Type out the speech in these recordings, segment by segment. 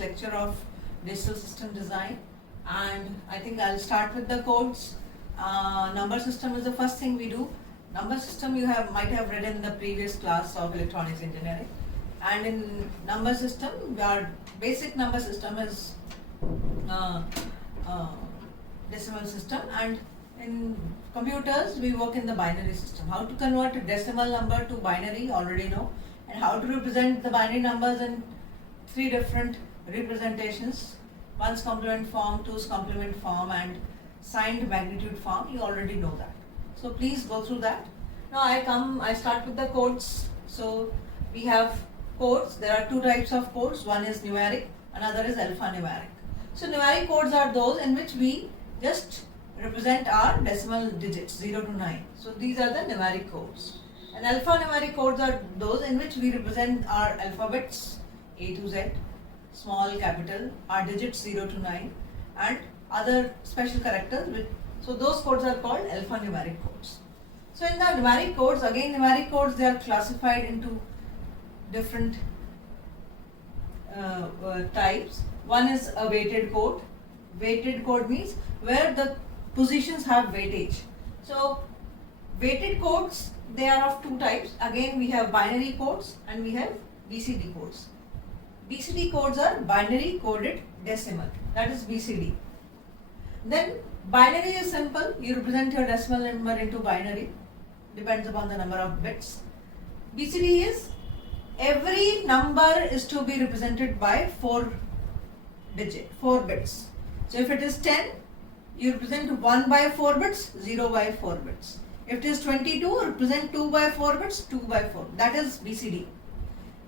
lecture of digital system design, and I think I'll start with the codes. Number system is the first thing we do. Number system you might have read in the previous class of electronics engineering, and in number system our basic number system is decimal system, and in computers we work in the binary system. How to convert a decimal number to binary already know, and how to represent the binary numbers in 3 different representations: 1's complement form, 2's complement form, and signed magnitude form. You already know that, so please go through that. Now I start with the codes. So we have codes. There are 2 types of codes. One is numeric, another is alphanumeric. So numeric codes are those in which we just represent our decimal digits 0 to 9. So these are the numeric codes. And alphanumeric codes are those in which we represent our alphabets A to Z, small, capital, our digits 0 to 9, and other special characters. So those codes are called alphanumeric codes. So in the numeric codes, again numeric codes, they are classified into different types. One is a weighted code. Weighted code means where the positions have weightage. So weighted codes, they are of 2 types. Again we have binary codes and we have BCD codes. BCD codes are binary coded decimal, that is BCD. Then binary is simple, you represent your decimal number into binary, depends upon the number of bits. BCD is every number is to be represented by 4 bits. So if it is 10, you represent 1 by 4 bits, 0 by 4 bits. If it is 22, represent 2 by 4 bits, 2 by 4. That is BCD.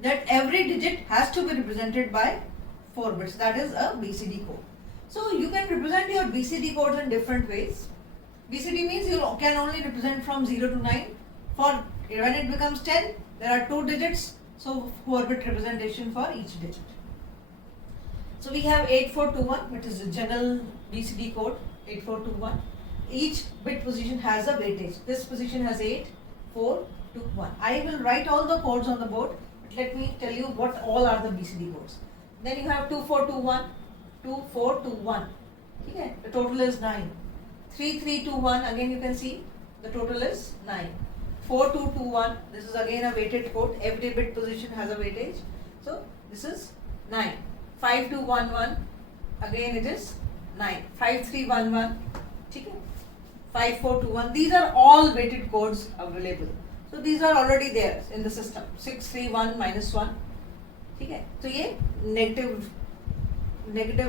That every digit has to be represented by 4 bits. That is a BCD code. So you can represent your BCD codes in different ways. BCD means you can only represent from 0 to 9. For when it becomes 10, there are 2 digits, so 4-bit representation for each digit. So we have 8421, which is the general BCD code, 8421. Each bit position has a weightage. This position has 8, 4, 2, 1. I will write all the codes on the board, but let me tell you what all are the BCD codes. Then you have 2421, 2421. Okay, the total is 9. 3321, again you can see the total is 9. 4221, this is again a weighted code. Every bit position has a weightage. So this is 9. 5211, again it is 9. 5311, okay. 5421, these are all weighted codes available. So these are already there in the system. 631 minus 1, okay. So ये negative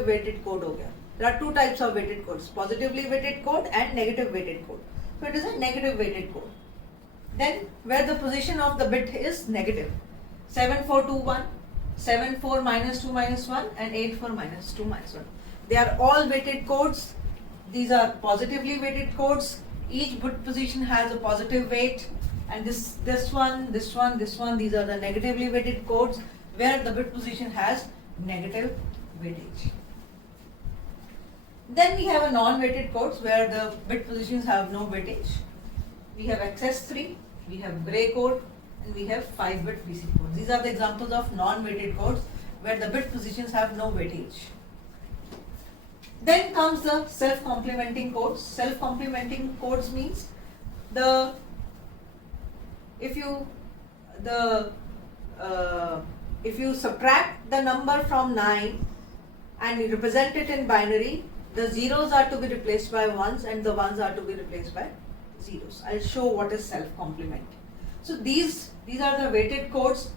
weighted code हो गया. There are 2 types of weighted codes: positively weighted code and negative weighted code. So it is a negative weighted code. Then where the position of the bit is negative: 7421, 74 minus 2 minus 1, and 84 minus 2 minus 1. They are all weighted codes. These are positively weighted codes. Each bit position has a positive weight, and this one, these are the negatively weighted codes where the bit position has negative weightage. Then we have a non-weighted codes where the bit positions have no weightage. We have XS3, we have gray code, and we have 5-bit BCD codes. These are the examples of non-weighted codes where the bit positions have no weightage. Then comes the self-complementing codes. Self-complementing codes means if you subtract the number from 9 and you represent it in binary, the zeros are to be replaced by ones and the ones are to be replaced by zeros. I'll show what is self-complementing. So these are the weighted codes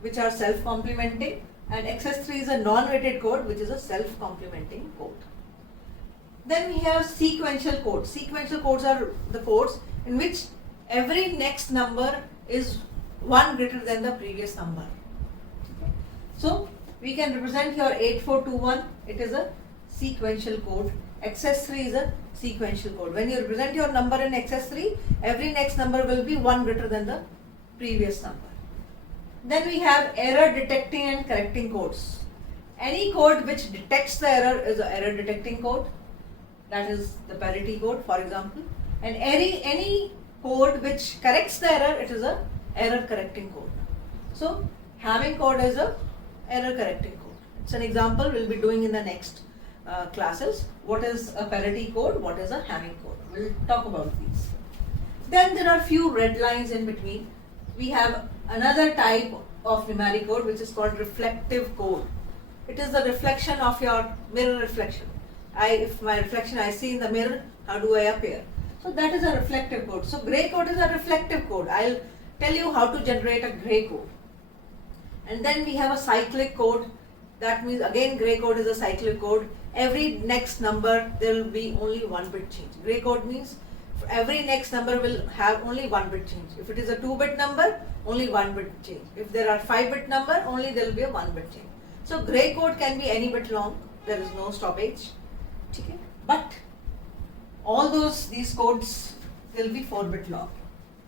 which are self-complementing, and XS3 is a non-weighted code which is a self-complementing code. Then we have sequential codes. Sequential codes are the codes in which every next number is 1 greater than the previous number. Okay. So we can represent here 8421, it is a sequential code. XS3 is a sequential code. When you represent your number in XS3, every next number will be 1 greater than the previous number. Then we have error detecting and correcting codes. Any code which detects the error is an error detecting code. That is the parity code, for example. And any code which corrects the error, it is a error correcting code. So Hamming code is a error correcting code. It's an example we'll be doing in the next classes. What is a parity code? What is a Hamming code? We'll talk about these. Then there are few red lines in between. We have another type of numeric code which is called reflective code. It is the reflection of your mirror reflection. If my reflection I see in the mirror, how do I appear? So that is a reflective code. So gray code is a reflective code. I'll tell you how to generate a gray code. And then we have a cyclic code. That means again gray code is a cyclic code. Every next number there will be only one bit change. Gray code means every next number will have only one bit change. If it is a 2-bit number, only 1 bit change. If there are 5-bit number, only there will be a 1 bit change. So gray code can be any bit long. There is no stoppage. Okay. But all these codes will be 4-bit long.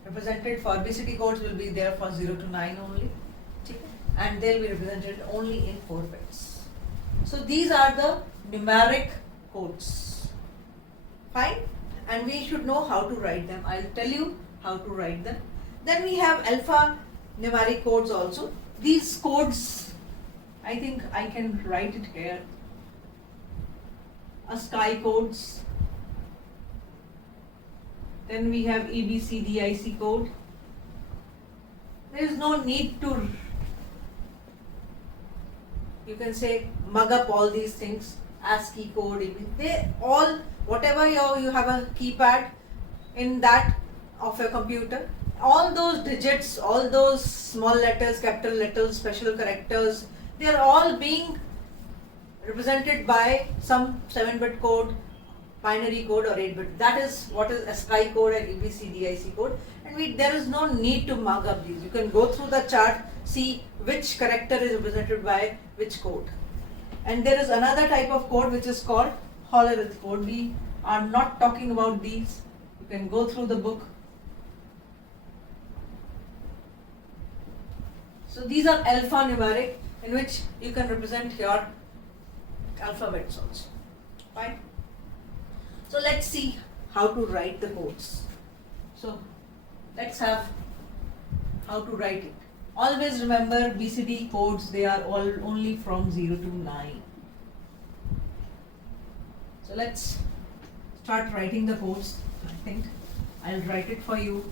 Represented for BCD codes will be there for 0 to 9 only. Okay. And they'll be represented only in 4 bits. So these are the numeric codes. Fine? And we should know how to write them. I'll tell you how to write them. Then we have alpha-numeric codes also. These codes, I think I can write it here. ASCII codes. Then we have ABCDIC code. There is no need to, you can say, mug up all these things. ASCII code, they all, whatever you have a keypad in that of your computer, all those digits, all those small letters, capital letters, special characters, they are all being represented by some 7-bit code, binary code or 8-bit. That is what is ASCII code and ABCDIC code. And there is no need to mug up these. You can go through the chart, see which character is represented by which code. And there is another type of code which is called Hollerith code. We are not talking about these. You can go through the book. So these are alphanumeric, in which you can represent your alphabets also. Fine. So let's see how to write the codes. So let's have how to write it. Always remember BCD codes, they are all only from 0 to 9. So let's start writing the codes. I think I'll write it for you.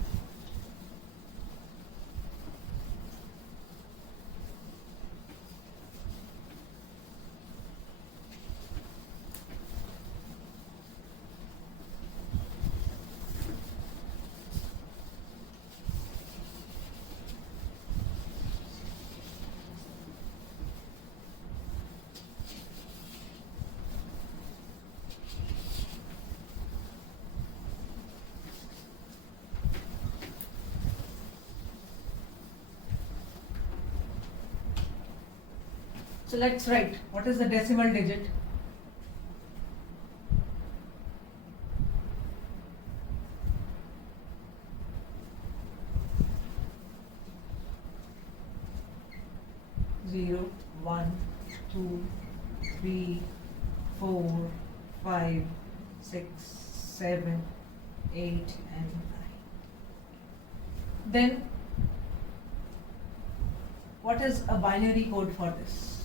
So let's write, what is the decimal digit? Zero, 1, 2, 3, 4, 5, 6, 7, 8 and 9. Then what is a binary code for this?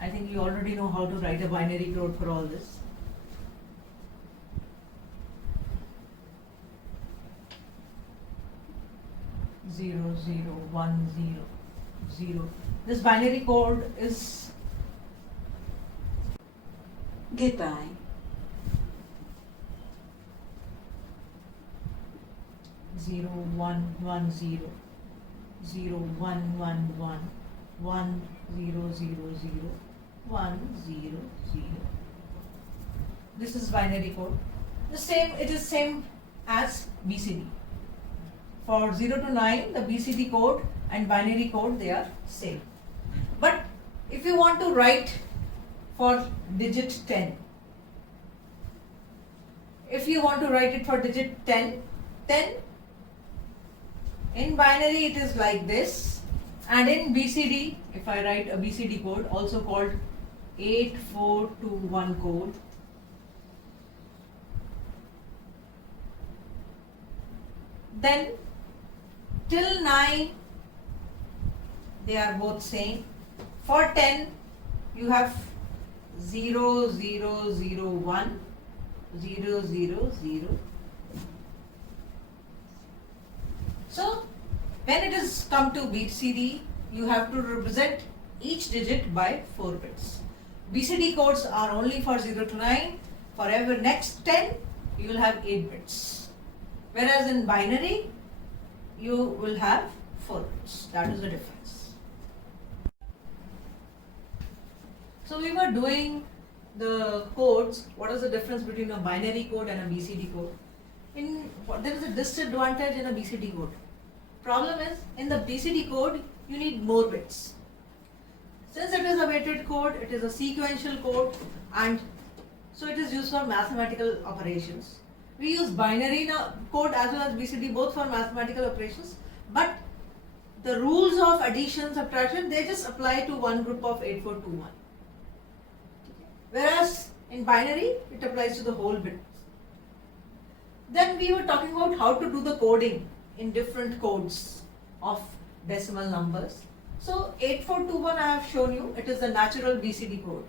I think you already know how to write a binary code for all this. Zero, 0, 1, 0, 0. This binary code is Goodbye. 0, 1, 1, 0, 0, 1, 1, 1, 1, 0, 0, 0, 1, 0, 0. This is binary code. It is same as BCD. For 0 to 9, the BCD code and binary code, they are same. But if you want to write for digit 10, if you want to write it for digit 10, in binary it is like this, and in BCD, if I write a BCD code, also called 8421 code, then till 9 they are both same. For 10 you have 0, 0, 0, 1, 0, 0, 0. So when it is come to BCD, you have to represent each digit by 4 bits. BCD codes are only for 0 to 9. For every next 10, you will have 8 bits. Whereas in binary, you will have 4 bits. That is the difference. So we were doing the codes. What is the difference between a binary code and a BCD code? There is a disadvantage in a BCD code. Problem is, in the BCD code, you need more bits. Since it is a weighted code, it is a sequential code, and so it is used for mathematical operations. We use binary code as well as BCD both for mathematical operations, but the rules of addition, subtraction, they just apply to one group of 8421. Whereas in binary, it applies to the whole bit. Then we were talking about how to do the coding in different codes of decimal numbers. So 8421 I have shown you, it is a natural BCD code.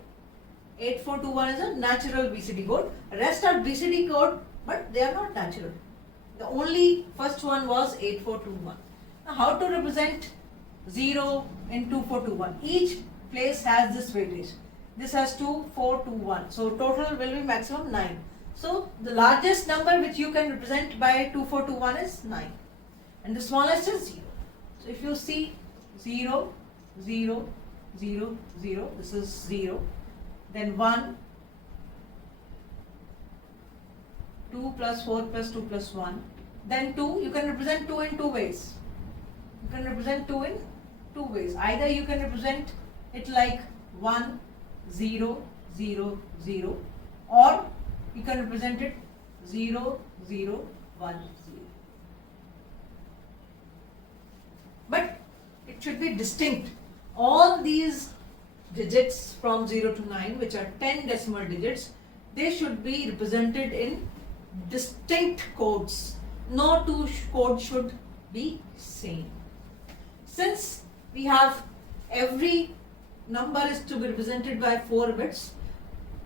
8421 is a natural BCD code. Rest are BCD code, but they are not natural. The only first one was 8421. Now how to represent 0 in 2421? Each place has this weightage. This has 2, 4, 2, 1. So total will be maximum 9. So the largest number which you can represent by 2421 is 9. And the smallest is 0. So if you see 0, 0, 0, 0, this is 0. Then 1, 2 plus 4 plus 2 plus 1. Then 2, you can represent 2 in 2 ways. You can represent 2 in 2 ways. Either you can represent it like 1, 0, 0, 0, or you can represent it 0, 0, 1, 0. But it should be distinct. All these digits from 0 to 9, which are 10 decimal digits, they should be represented in distinct codes. No two codes should be same. Since we have every number is to be represented by 4 bits,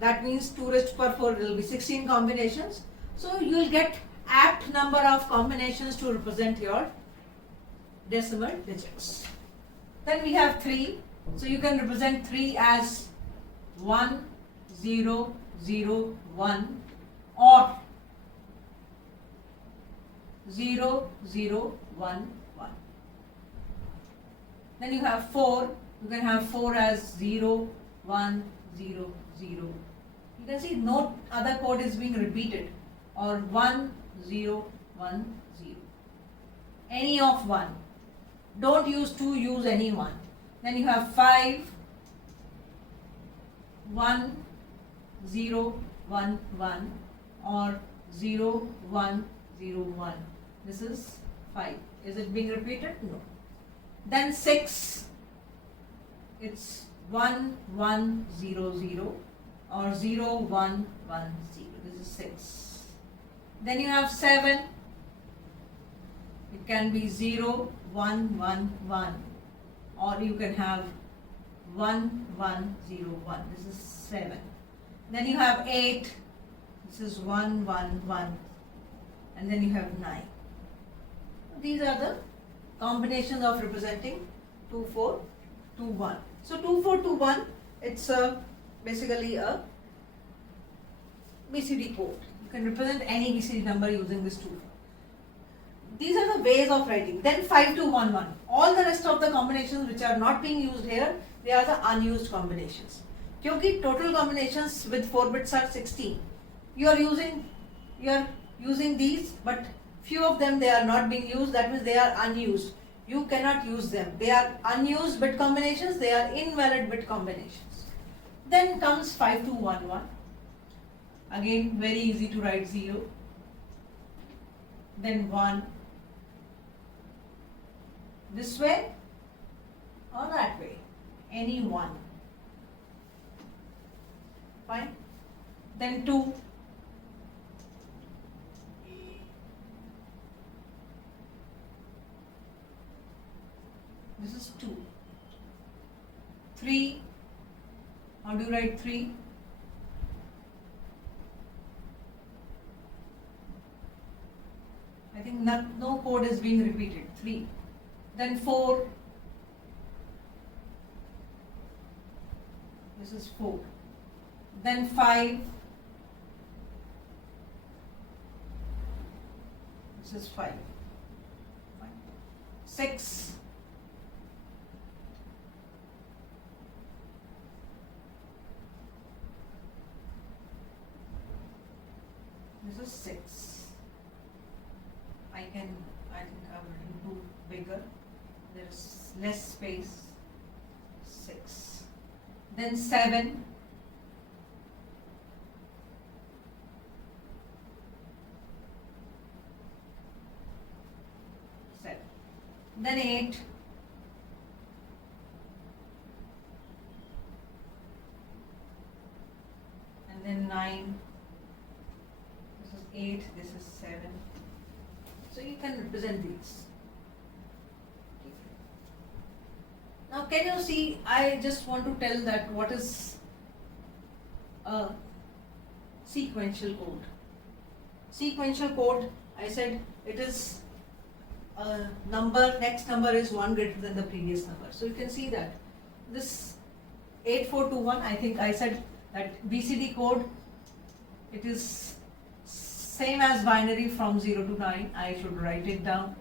that means 2 raised to power 4 will be 16 combinations. So you will get apt number of combinations to represent your decimal digits. Then we have 3. So you can represent 3 as 1, 0, 0, 1 or 0, 0, 1, 1. Then you have 4. You can have 4 as 0, 1, 0, 0. You can see no other code is being repeated, or 1, 0, 1, 0. Any of 1. Don't use 2, use any one. Then you have 5, 1, 0, 1, 1 or 0, 1, 0, 1. This is 5. Is it being repeated? No. Then 6, it's 1, 1, 0, 0 or 0, 1, 1, 0. This is 6. Then you have 7. It can be 0, 1, 1, 1 or you can have 1, 1, 0, 1. This is 7. Then you have 8. This is 1, 1, 1 and then you have 9. These are the combinations of representing 2, 4, 2, 1. So 2, 4, 2, 1, it's basically a BCD code. You can represent any BCD number using this 2. These are the ways of writing. Then 5, 2, 1, 1. All the rest of the combinations which are not being used here, they are the unused combinations. Kyunki total combinations with 4 bits are 16. You are using these, but few of them they are not being used. That means they are unused. You cannot use them. They are unused bit combinations. They are invalid bit combinations. Then comes 5, 2, 1, 1. Again, very easy to write 0. Then 1. This way or that way. Any one. Fine. Then 2. This is 2. 3. How do you write 3? I think no code is being repeated. 3. Then 4. This is 4. Then 5. This is 5. 6. This is 6. I think I've written too bigger. There is less space. 6. Then 7. Then 8. And then 9. This is 8, this is 7. So you can represent these. Now can you see, I just want to tell that what is a sequential code. Sequential code, I said it is a number, next number is 1 greater than the previous number. So you can see that this 8421, I think I said that BCD code, it is same as binary from 0 to 9. I should write it down.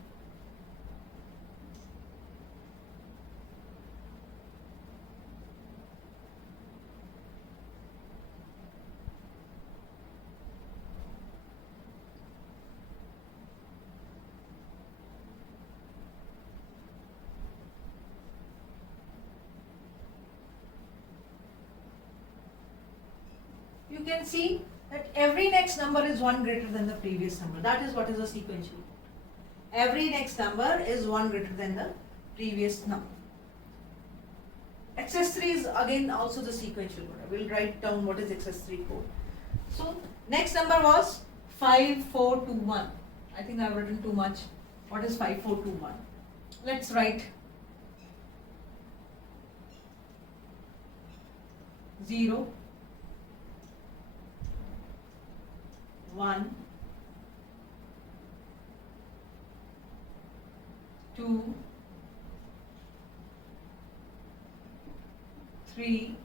You can see that every next number is 1 greater than the previous number. That is what is a sequential code. Every next number is 1 greater than the previous number. XS3 is again also the sequential code. I will write down what is XS3 code. So next number was 5421. I think I have written too much. What is 5421? Let's write 0, 1, 2, 3,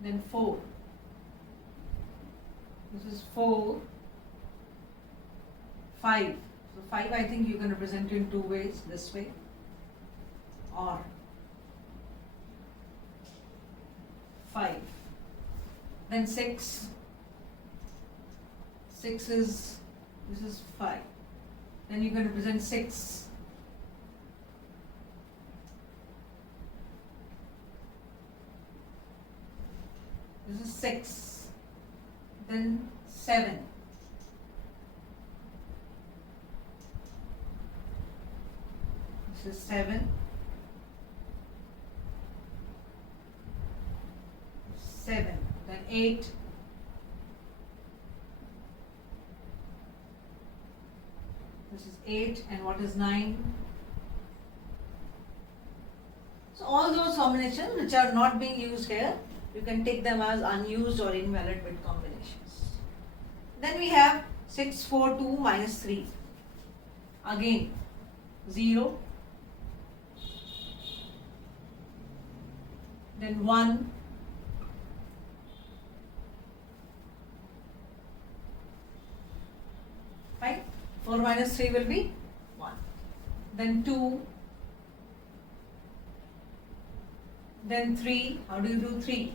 then 4. This is 4, 5. So 5 I think you can represent in two ways, this way or 5. Then 6. 6 is, this is 5. Then you can represent 6. This is 6. Then 7. This is 7. 7. Then 8. This is 8. And what is 9? So all those combinations which are not being used here, you can take them as unused or invalid bit combinations. Then we have 6, 4, 2, minus 3. Again 0. Then 1. Right? 4 minus 3 will be 1. Then 2. Then 3. How do you do 3?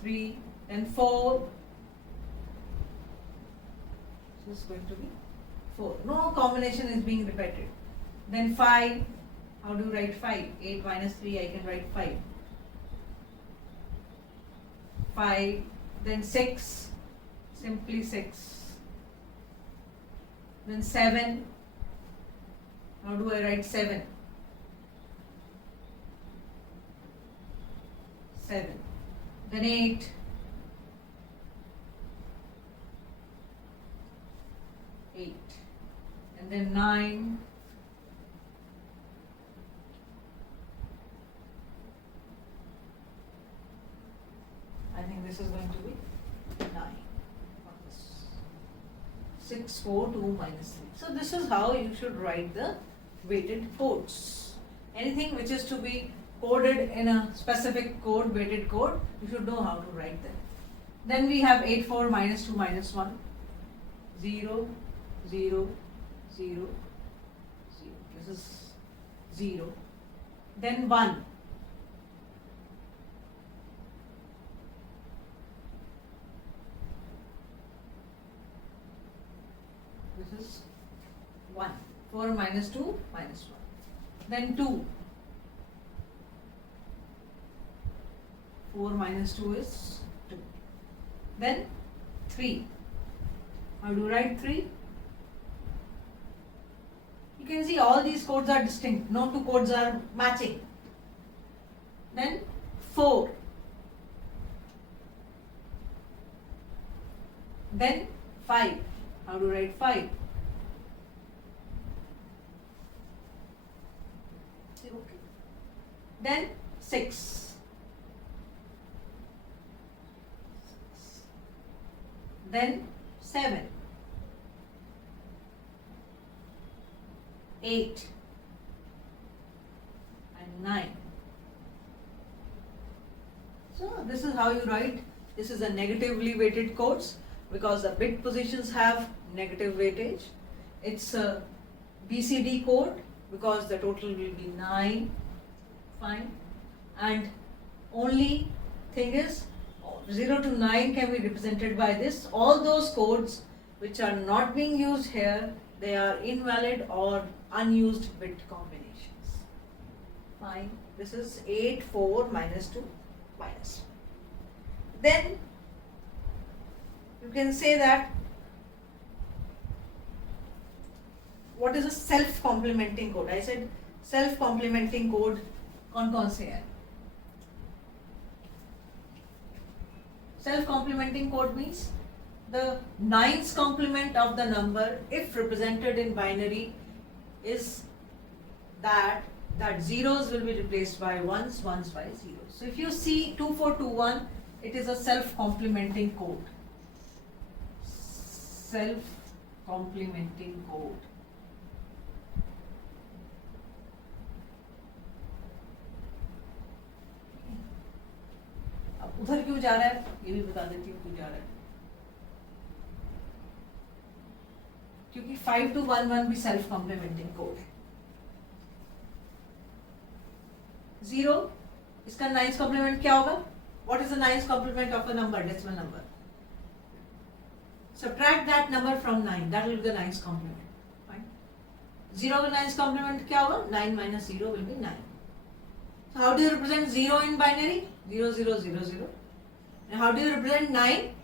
3. Then 4. This is going to be 4. No combination is being repeated. Then 5. How do you write 5? 8 minus 3, I can write 5. 5. Then 6. Simply 6. Then 7. How do I write 7? 7. Then 8. 8. And then 9. this is going to be 9. 6, 4, 2 minus 3. So this is how you should write the weighted codes. Anything which is to be coded in a specific code, weighted code, you should know how to write them. Then we have 8, 4, minus 2, minus 1, 0, 0, 0, 0. This is 0. Then 1. This is 1. 4 minus 2 minus 1. Then 2. 4 minus 2 is 2. Then 3. How do you write 3? You can see all these codes are distinct. No two codes are matching. Then 4. Then 5. How do you write 5? Okay. Then 6. Then 7. 8. And 9. So this is how you write. This is a negatively weighted codes because the bit positions have negative weightage. It's a BCD code because the total will be 9. Fine. And only thing is 0 to 9 can be represented by this. All those codes which are not being used here, they are invalid or unused bit combinations. Fine. This is 8, 4, minus 2, minus 1. Then you can say that what is a self-complementing code? I said self-complementing code कौन से है? Self-complementing code means the 9th complement of the number, if represented in binary, is that zeros will be replaced by ones by zeros. So if you see 2421, it is a self-complementing code. Self-complementing code. अब उधर क्यों जा रहा है ये भी बता देती हूँ क्यों जा रहा है. क्योंकि 5211 भी सेल्फ कॉम्प्लीमेंटिंग कोड है. 0 इसका 9th कॉम्प्लीमेंट क्या होगा? What is the 9th complement of a number, decimal number? Subtract that number from 9. That will be the 9th complement. Fine. 0 का 9th complement क्या होगा? 9 minus 0 will be 9. So how do you represent 0 in binary? 0, 0, 0, 0. And how do you represent 9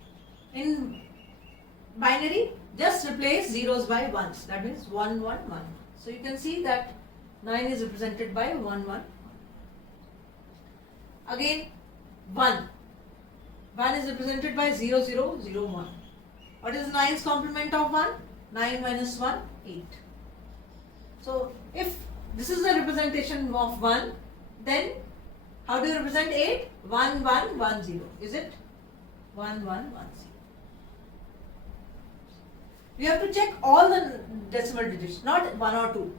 in binary? Just replace zeros by ones. That means 1, 1, 1. So you can see that 9 is represented by 1, 1, 1. Again, 1. 1 is represented by 0, 0, 0, 1. What is 9th complement of 1? 9 minus 1, 8. So if this is the representation of 1, then how do you represent 8? 1, 1, 1, 0. Is it? 1, 1, 1, 0. You have to check all the decimal digits, not 1 or 2.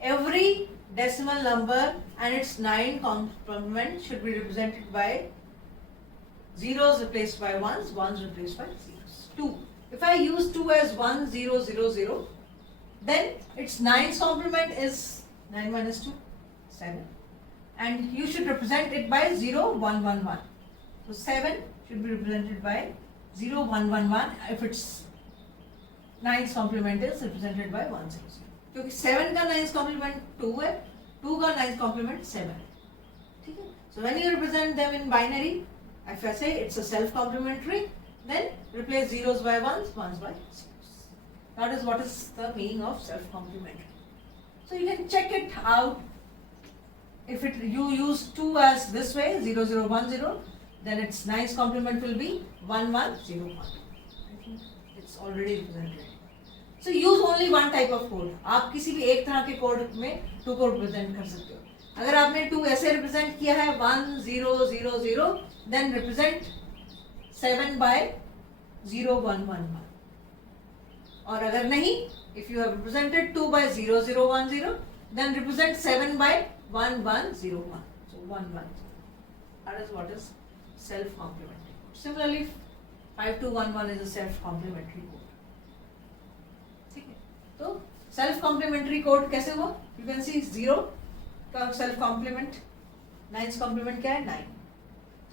Every decimal number and its 9 complement should be represented by zeros replaced by ones, ones replaced by zeros. 2. If I use 2 as 1, 0, 0, 0, then its 9th complement is 9 minus 2, 7. And you should represent it by 0, 1, 1, 1. So 7 should be represented by 0, 1, 1, 1 if its 9th complement is represented by 1, 0, 0. क्योंकि 7 का 9th complement 2 है, 2 का 9th complement 7 है. ठीक है? So when you represent them in binary, if I say it's a self-complementary, then replace zeros by ones, ones by zeros. That is what is the meaning of self-complementary. So you can check it out. If you use 2 as this way, 0, 0, 1, 0, then its 9th complement will be 1, 1, 0, 1. I think it's already represented. So use only one type of code. आप किसी भी एक तरह के code में 2 को represent कर सकते हो. अगर आपने 2 ऐसे represent किया है 1, 0, 0, 0, then represent 7 by 0 1 1 1. और अगर नहीं, if you have represented 2 by 0 0 1 0, then represent 7 by 1 1 0 1. So 1 1 0. That is what is self-complementary code. Similarly, 5211 is a self-complementary code. ठीक है? तो self-complementary code कैसे हुआ? You can see 0 का self-complement, 9's complement क्या है? 9.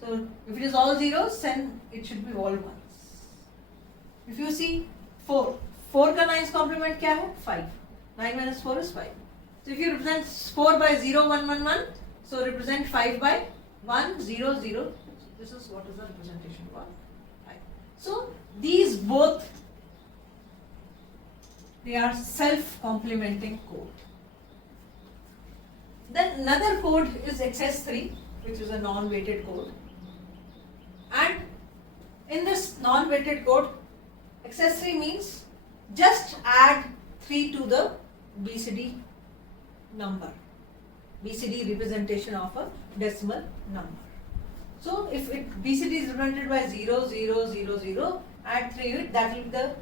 So if it is all zeros, then it should be all ones. If you see 4, 4 का 9's complement क्या है? 5. 9 minus 4 is 5. So if you represent 4 by 0 1 1 1, so represent 5 by 1 0 0. This is what is the representation for 5. So these both, they are self-complementing code. Then another code is XS3, which is a non-weighted code. And in this non-weighted code, XS3 means just add 3 to the BCD number, BCD representation of a decimal number. So if BCD is represented by 0 0 0 0, add 3 to it, that will be the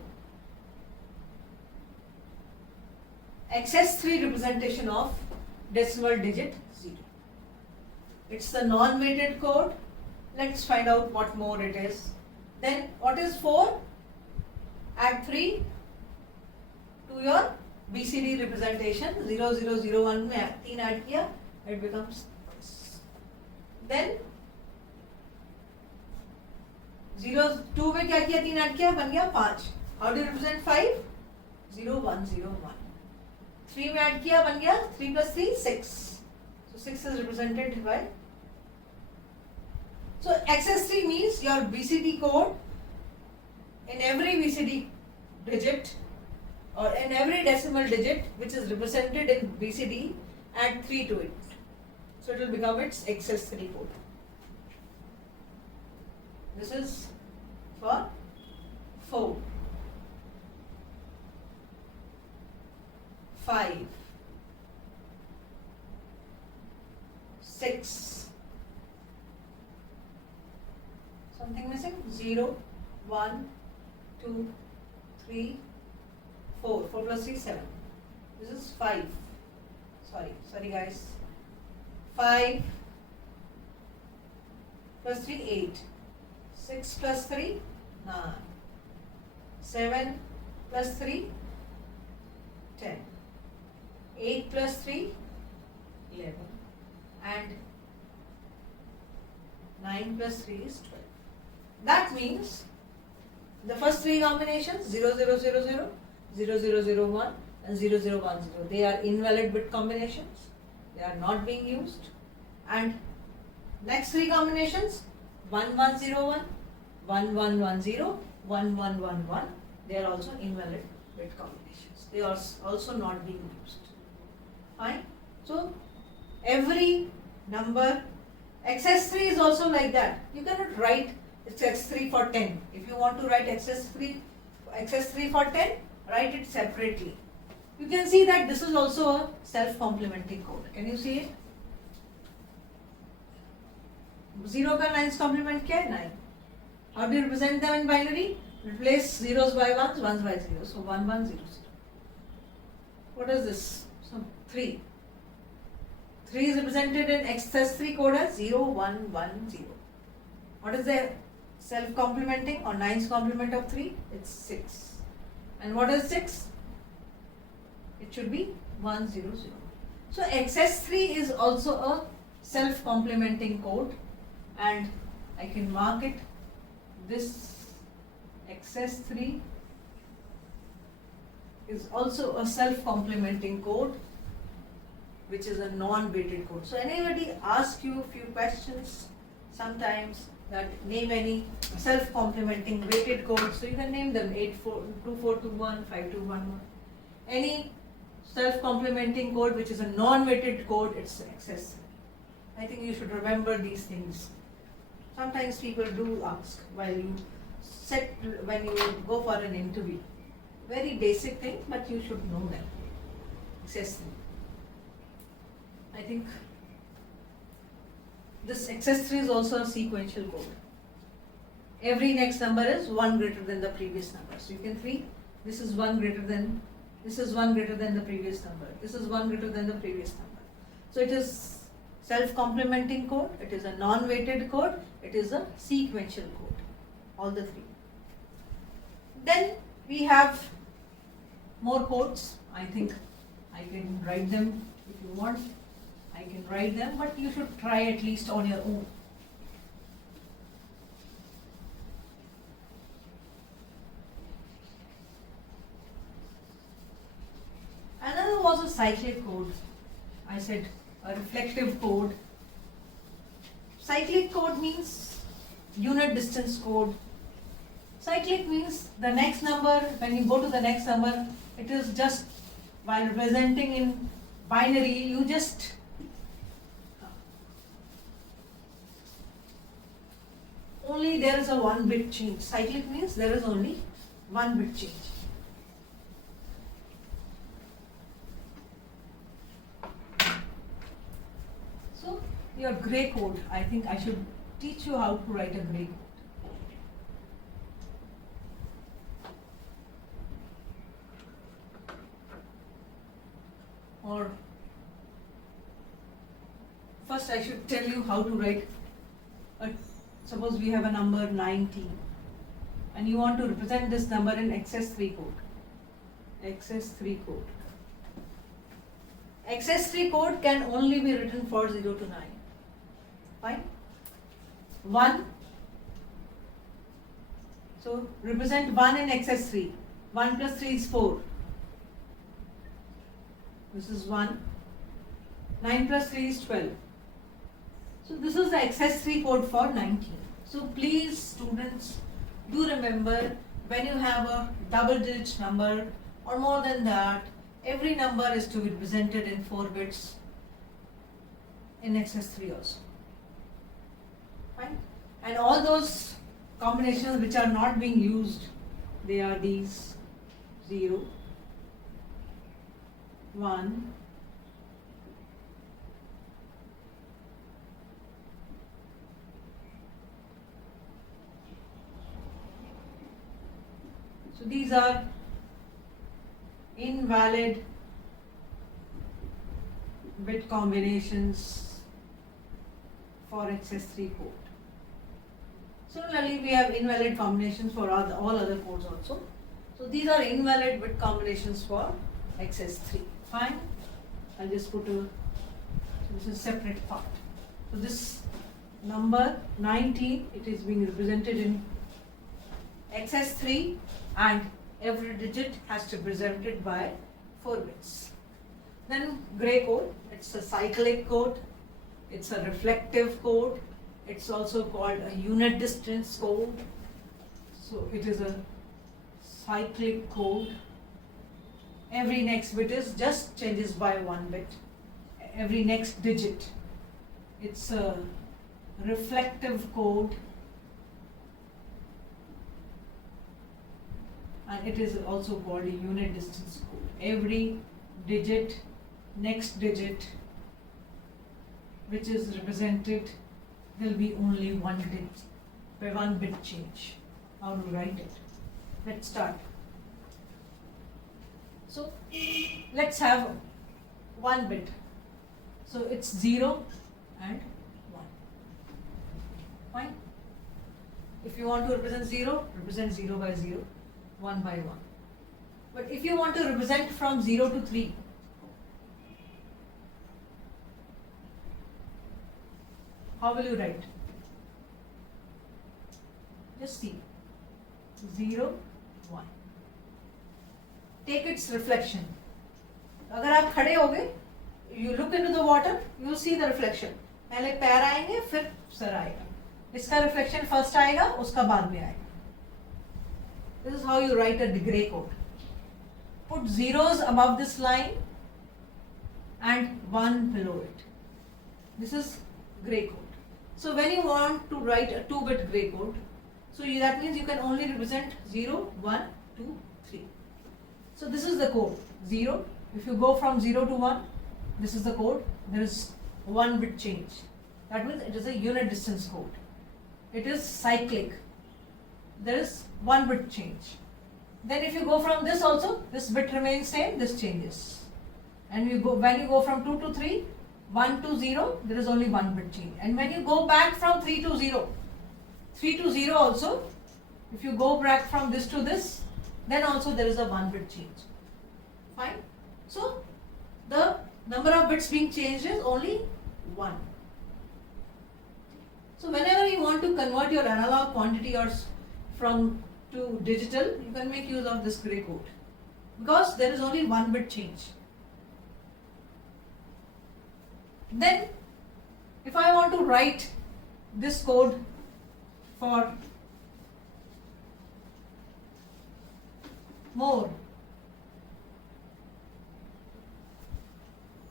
XS3 representation of decimal digit 0. It's the non-weighted code. Let's find out what more it is. Then what is 4? Add 3 to your BCD representation. 0 0 0 1 में 3 add किया, it becomes this. Then 0 2 में क्या किया, 3 add किया, बन गया 5. How do you represent 5? 0 1 0 1. 3 में add किया, बन गया 3 plus 3 6. So 6 is represented by. So XS3 means your BCD code, in every BCD digit or in every decimal digit which is represented in BCD, add 3 to it. So it will become its XS3 code. This is for 4, 5, 6. Something missing? 0, 1, 2, 3, 4. 4 plus 3, 7. This is 5. Sorry guys. 5 plus 3, 8. 6 plus 3, 9. 7 plus 3, 10. 8 plus 3, 11. And 9 plus 3 is 12. That means the first 3 combinations 0 0 0 0, 0 0 0 1 and 0 0 1 0, they are invalid bit combinations. They are not being used. And next 3 combinations 1 1 0 1, 1 1 1 0, 1 1 1 1, they are also invalid bit combinations. They are also not being used. Fine. So every number, XS3 is also like that. You cannot write XS3 for 10. If you want to write XS3 for 10, write it separately. You can see that this is also a self-complementing code. Can you see it? 0 का 9's complement क्या है? 9. How do you represent them in binary? Replace zeros by ones, ones by zeros. So 1 1 0 0. What is this? So 3. 3 is represented in XS3 code as 0 1 1 0. What is the self-complementing or 9's complement of 3? It's 6. And what is 6? It should be 1 0 0. So XS3 is also a self-complementing code, and I can mark it. This XS3 is also a self-complementing code, which is a non-weighted code. So anybody asks you a few questions sometimes that name any self-complementing weighted code, so you can name them 2421, 5211. Any self-complementing code which is a non-weighted code, it's XS3. I think you should remember these things. Sometimes people do ask when you go for an interview. Very basic thing, but you should know them. XS3. I think this XS3 is also a sequential code. every next number is 1 greater than the previous number. So you can see this is 1 greater than, this is 1 greater than the previous number, this is 1 greater than the previous number. So it is self-complementing code, it is a non-weighted code, it is a sequential code, all the three. Then we have more codes. I think I can write them if you want. I can write them, but you should try at least on your own. Another was a cyclic code. I said a reflective code. Cyclic code means unit distance code. Cyclic means the next number, when you go to the next number, it is just, while representing in binary, you just only there is a 1 bit change. Cyclic means there is only 1 bit change. So your gray code, I think I should teach you how to write a gray code. Or first I should tell you how to write a, suppose we have a number 19 and you want to represent this number in XS3 code. XS3 code. XS3 code can only be written for 0 to 9. Fine? 1. So represent 1 in XS3. 1 plus 3 is 4. This is 1. 9 plus 3 is 12. So this is the XS3 code for 19. So please students, do remember, when you have a double digit number or more than that, every number is to be represented in 4 bits in XS3 also. Fine? And all those combinations which are not being used, they are these 0, 1, so these are invalid bit combinations for XS3 code. Similarly, we have invalid combinations for all other codes also. So these are invalid bit combinations for XS3. Fine. I'll just put a, this is separate part. So this number 19, it is being represented in XS3 and every digit has to be represented by 4 bits. Then gray code, it's a cyclic code, it's a reflective code, it's also called a unit distance code. So it is a cyclic code. Every next bit is just changes by 1 bit. Every next digit. It's a reflective code. And it is also called a unit distance code. Every digit, next digit, which is represented, will be only 1 bit change. How to write it? Let's start. So let's have 1 bit. So it's 0 and 1. Fine. If you want to represent 0, represent 0 by 0, 1 by 1. But if you want to represent from 0 to 3, how will you write? Just see. 0, 1. Take its reflection. अगर आप खड़े हो गए, you look into the water, you will see the reflection. पहले पैर आएंगे, फिर sir आएगा. इसका reflection first आएगा, उसका बाद में आएगा. This is how you write a gray code. Put zeros above this line and 1 below it. This is gray code. So when you want to write a 2-bit gray code, so that means you can only represent 0, 1, 2, 3. So this is the code, 0. If you go from 0 to 1, this is the code. There is 1 bit change. That means it is a unit distance code. It is cyclic. there is 1 bit change. Then if you go from this also, this bit remains same, this changes. And when you go from 2 to 3, 1 to 0, there is only 1 bit change. And when you go back from 3 to 0, 3 to 0 also, if you go back from this to this, then also there is a 1 bit change. Fine. So the number of bits being changed is only 1. So whenever you want to convert your analog quantity or from to digital, you can make use of this gray code because there is only 1 bit change. Then if I want to write this code for more,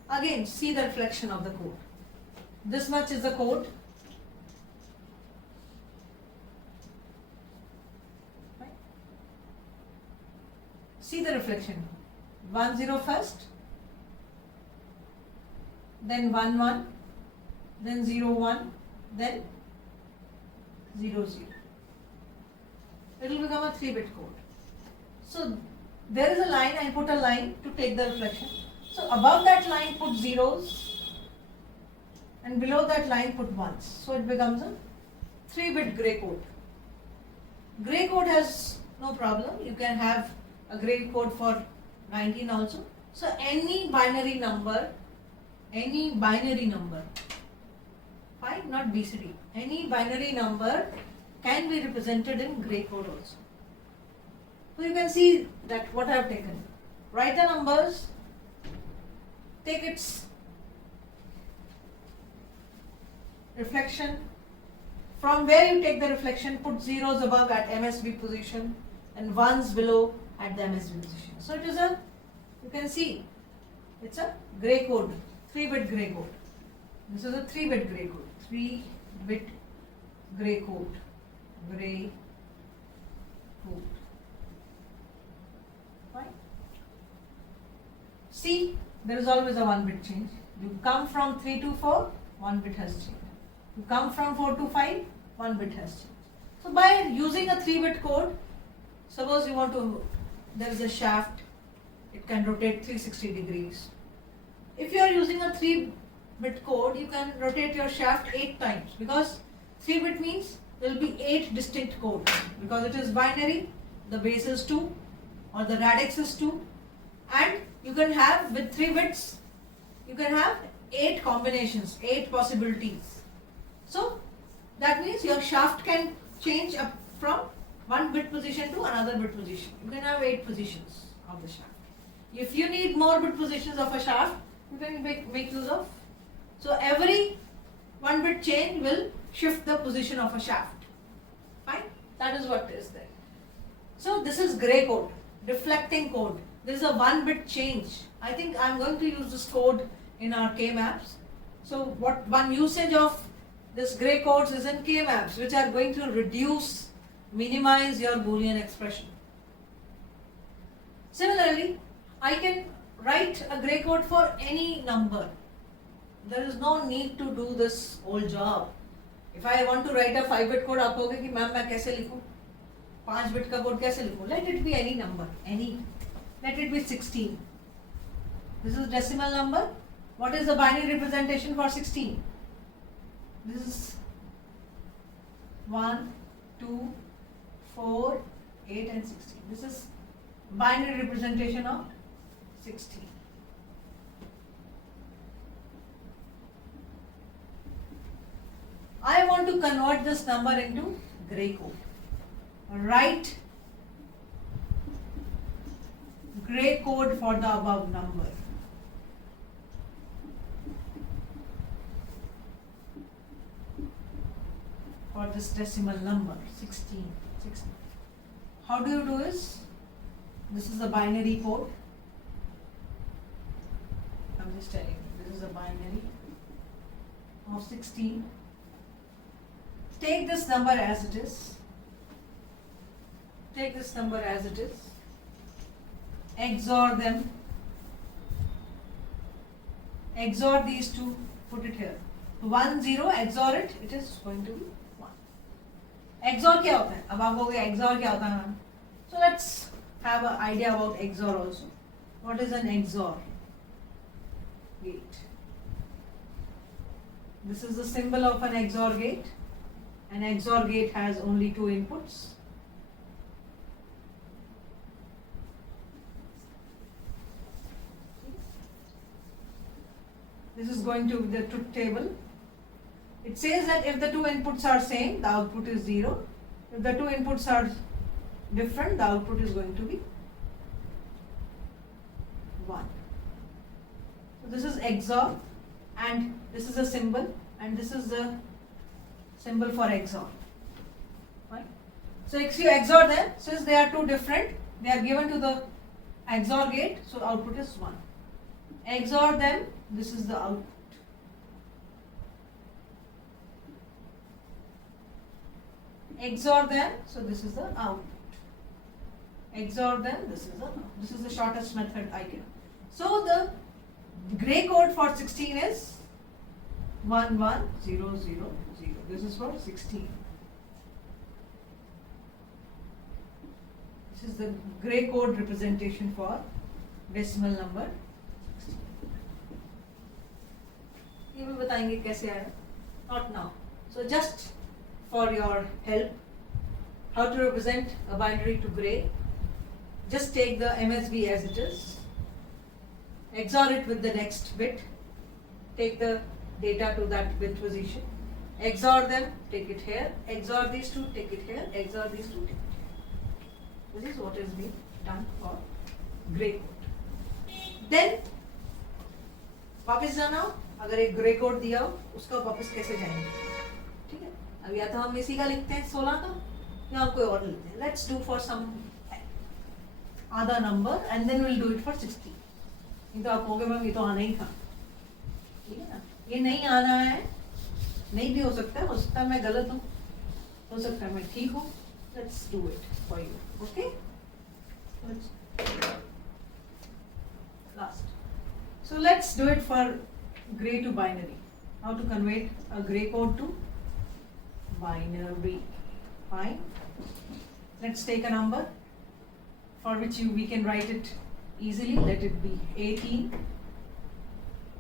again see the reflection of the code. This much is the code. See the reflection. 1 0 first, then 1 1, then 0 1, then 0 0. It will become a 3-bit code. So there is a line, I put a line to take the reflection. So above that line put zeros and below that line put ones. So it becomes a 3-bit gray code. Gray code has no problem. You can have a gray code for 19 also. So any binary number, fine, not BCD, any binary number can be represented in gray code also. So you can see that what I have taken. Write the numbers, take its reflection. From where you take the reflection, put zeros above at MSB position and ones below at the MSB position. So it is a, you can see, it's a gray code, 3-bit gray code. This is a 3-bit gray code, 3-bit gray code, gray code. Fine. See, there is always a 1-bit change. You come from 3 to 4, 1 bit has changed. You come from 4 to 5, 1 bit has changed. So by using a 3-bit code, suppose you want to, there is a shaft, it can rotate 360 degrees. If you are using a 3-bit code, you can rotate your shaft 8 times because 3-bit means there will be 8 distinct codes. Because it is binary, the base is 2 or the radix is 2, and you can have with 3 bits, you can have 8 combinations, 8 possibilities. So that means your shaft can change up from 1 bit position to another bit position. You can have 8 positions of the shaft. If you need more bit positions of a shaft, you can make use of. So every 1 bit change will shift the position of a shaft. Fine? That is what is there. So this is gray code, deflecting code. There is a 1 bit change. I think I am going to use this code in our K-maps. So what one usage of this gray codes is in K-maps, which are going to reduce, minimize your Boolean expression. Similarly, I can write a gray code for any number. There is no need to do this whole job. If I want to write a 5-bit code, आप कहोगे कि ma'am मैं कैसे लिखूं? 5 bit का code कैसे लिखूं? Let it be any number, any. Let it be 16. This is decimal number. What is the binary representation for 16? This is 1, 2, 4, 8 and 16. This is binary representation of 16. I want to convert this number into gray code. Write gray code for the above number. For this decimal number 16. How do you do this? This is a binary code. I'm just telling you, this is a binary of 16. Take this number as it is. Take this number as it is. XOR them. XOR these two, put it here. 1 0, XOR it, it is going to be 1. XOR क्या होता है? अब आप कहोगे XOR क्या होता है? So let's have an idea about XOR also. What is an XOR gate? This is the symbol of an XOR gate. An XOR gate has only two inputs. This is going to be the truth table. It says that if the two inputs are same, the output is 0. If the two inputs are different, the output is going to be 1. So this is XOR, and this is a symbol, and this is the symbol for XOR. Right? So if you XOR them, since they are two different, they are given to the XOR gate, so output is 1. XOR them, this is the output. XOR them, so this is the output. XOR them, this is the shortest method I can. So the gray code for 16 is 1 1 0 0 0. This is for 16. This is the gray code representation for decimal number 16. ये भी बताएंगे कैसे आया? Not now. So just for your help, how to represent a binary to gray. Just take the MSB as it is, XOR it with the next bit, take the data to that bit position, XOR them, take it here, XOR these two, take it here, XOR these two, take it here. This is what is being done for gray code. Then वापस जाना, अगर एक grey code दिया हो उसका वापस कैसे जाएंगे? ठीक है, अब या तो हम इसी का लिखते हैं 16 का, या हम कोई और लिखते हैं. Let's do for some other number and then we'll do it for 60. नहीं तो आप कहोगे मैम ये तो आना ही था. ठीक है ना, ये नहीं आना है, नहीं भी हो सकता है मैं गलत हूँ, हो सकता है मैं ठीक हूँ. Let's do it for you. Okay? Last. So let's do it for gray to binary. How to convert a gray code to binary. Fine. Let's take a number for which we can write it easily. Let it be 18.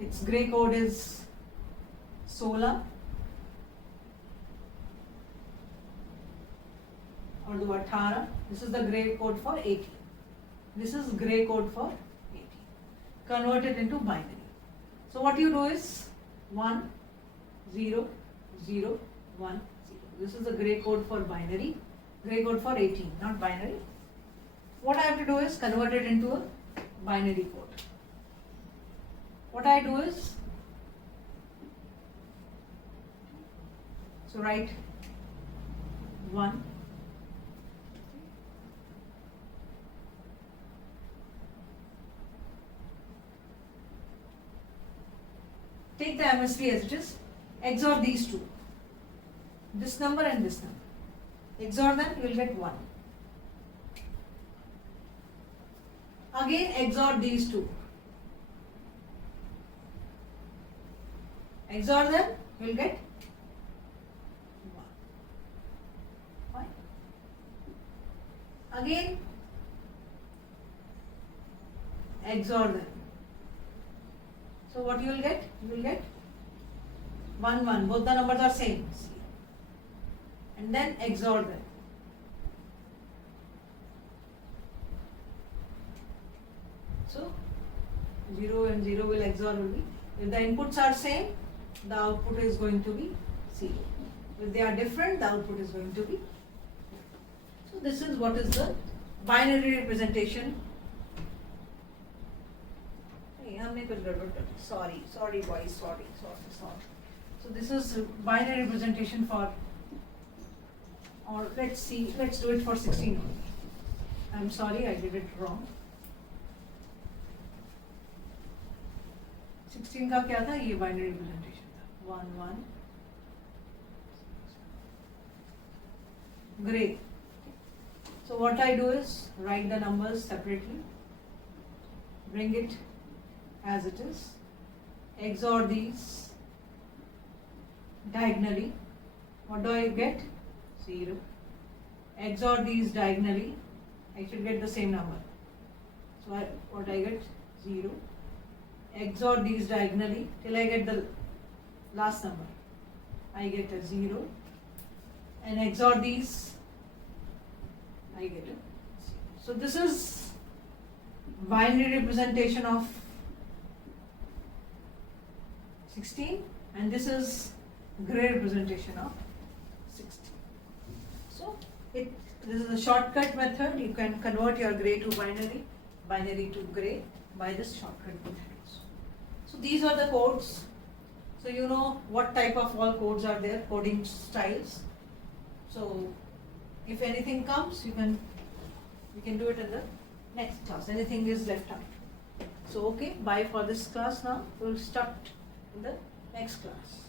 Its gray code is 16. Or do 18. This is the gray code for 18. This is gray code for 18. Convert it into binary. So what you do is 1 0 0 1 0. This is the gray code for binary. Gray code for 18, not binary. What I have to do is convert it into a binary code. What I do is, so write 1 take the MSB as it is, XOR these two, this number and this number. XOR them, you will get 1. Again XOR these two. XOR them, you will get 1. Fine. Again XOR them. So what you will get? You will get 1 1. Both the numbers are same. And then XOR them. So 0 and 0 will XOR will be. If the inputs are same, the output is going to be 0. If they are different, the output is going to be. So this is what is the binary representation. Hey, हमने कुछ गड़बड़ कर दी. Sorry boys, sorry. So this is binary representation for, or let's do it for 16 only. I'm sorry, I did it wrong. 16 का क्या था? ये binary representation था. 1 1 gray. So what I do is write the numbers separately, bring it as it is, XOR these diagonally. What do I get? 0 XOR these diagonally, I should get the same number. So what I get? 0. XOR these diagonally till I get the last number. I get a 0. And XOR these, I get a 0. So this is binary representation of 16, and this is gray representation of 16. So this is a shortcut method. You can convert your gray to binary, binary to gray by this shortcut method. So these are the codes. So you know what type of all codes are there, coding styles. So if anything comes, we can do it in the next class. Anything is left out. So okay, bye for this class now. We'll start in the next class.